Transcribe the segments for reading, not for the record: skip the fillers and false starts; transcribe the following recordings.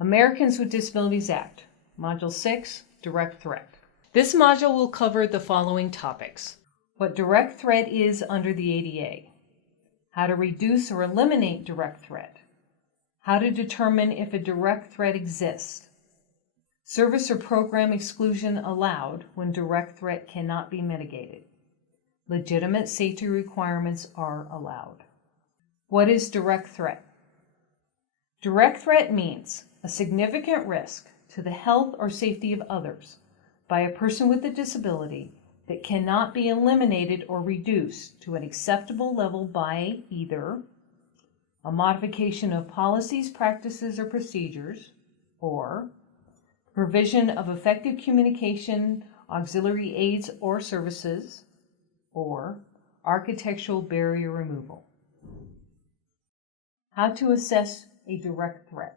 Americans with Disabilities Act, Module 6, Direct Threat. This module will cover the following topics: what direct threat is under the ADA, how to reduce or eliminate direct threat, how to determine if a direct threat exists, service or program exclusion allowed when direct threat cannot be mitigated, legitimate safety requirements are allowed. What is direct threat? Direct threat means a significant risk to the health or safety of others by a person with a disability that cannot be eliminated or reduced to an acceptable level by either a modification of policies, practices, or procedures, or provision of effective communication, auxiliary aids or services, or architectural barrier removal. How to assess a direct threat.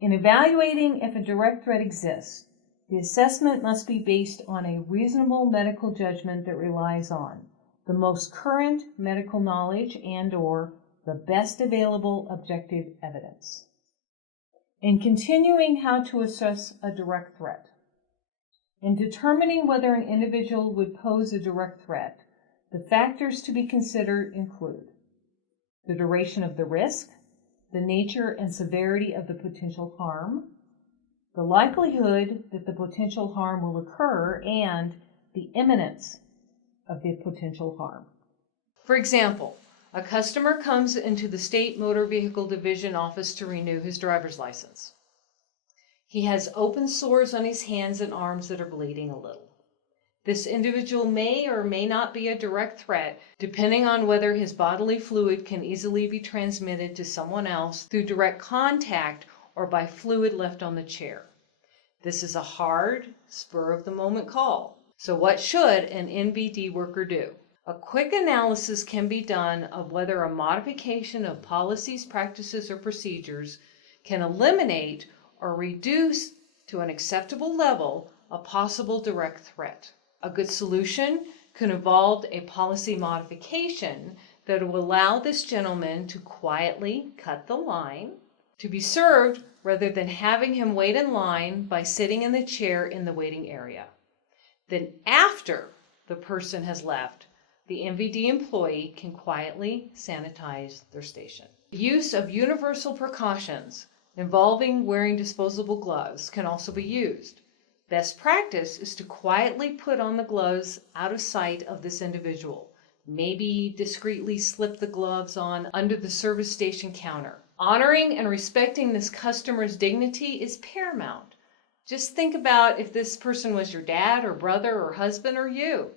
In evaluating if a direct threat exists, the assessment must be based on a reasonable medical judgment that relies on the most current medical knowledge and/or the best available objective evidence. In continuing how to assess a direct threat, in determining whether an individual would pose a direct threat, the factors to be considered include the duration of the risk, the nature and severity of the potential harm, the likelihood that the potential harm will occur, and the imminence of the potential harm. For example, a customer comes into the State Motor Vehicle Division office to renew his driver's license. He has open sores on his hands and arms that are bleeding a little. This individual may or may not be a direct threat, depending on whether his bodily fluid can easily be transmitted to someone else through direct contact or by fluid left on the chair. This is a hard, spur-of-the-moment call. So what should an NVD worker do? A quick analysis can be done of whether a modification of policies, practices, or procedures can eliminate or reduce to an acceptable level a possible direct threat. A good solution can involve a policy modification that will allow this gentleman to quietly cut the line, to be served rather than having him wait in line by sitting in the chair in the waiting area. Then after the person has left, the NVD employee can quietly sanitize their station. The use of universal precautions involving wearing disposable gloves can also be used. Best practice is to quietly put on the gloves out of sight of this individual. Maybe discreetly slip the gloves on under the service station counter. Honoring and respecting this customer's dignity is paramount. Just think about if this person was your dad or brother or husband or you.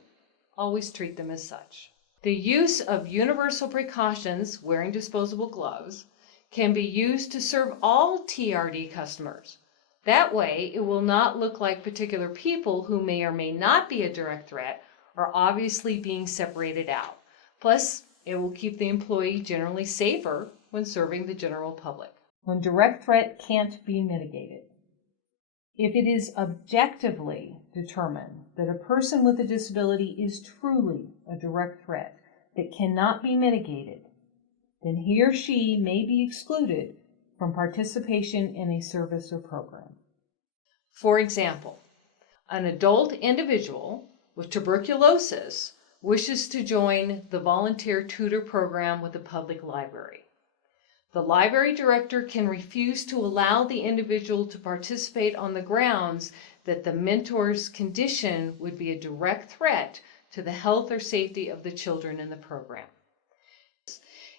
Always treat them as such. The use of universal precautions, wearing disposable gloves, can be used to serve all TRD customers. That way, it will not look like particular people who may or may not be a direct threat are obviously being separated out. Plus, it will keep the employee generally safer when serving the general public. When direct threat can't be mitigated. If it is objectively determined that a person with a disability is truly a direct threat that cannot be mitigated, then he or she may be excluded from participation in a service or program. For example, an adult individual with tuberculosis wishes to join the volunteer tutor program with the public library. The library director can refuse to allow the individual to participate on the grounds that the mentor's condition would be a direct threat to the health or safety of the children in the program.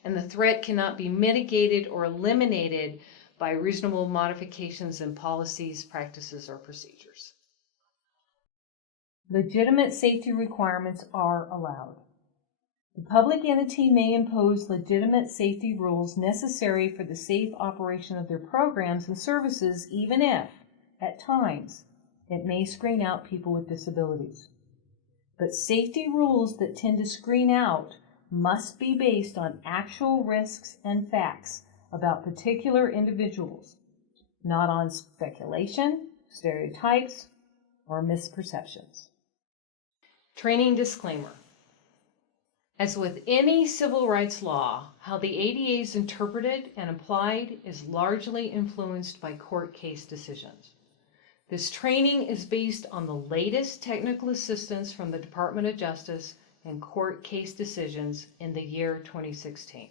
And the threat cannot be mitigated or eliminated by reasonable modifications in policies, practices, or procedures. Legitimate safety requirements are allowed. The public entity may impose legitimate safety rules necessary for the safe operation of their programs and services, even if, at times, it may screen out people with disabilities. But safety rules that tend to screen out must be based on actual risks and facts about particular individuals, not on speculation, stereotypes, or misperceptions. Training disclaimer. As with any civil rights law, how the ADA is interpreted and applied is largely influenced by court case decisions. This training is based on the latest technical assistance from the Department of Justice and court case decisions in the year 2016.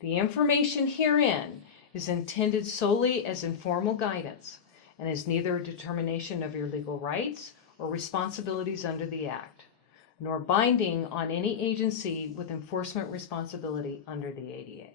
The information herein is intended solely as informal guidance and is neither a determination of your legal rights or responsibilities under the Act, nor binding on any agency with enforcement responsibility under the ADA.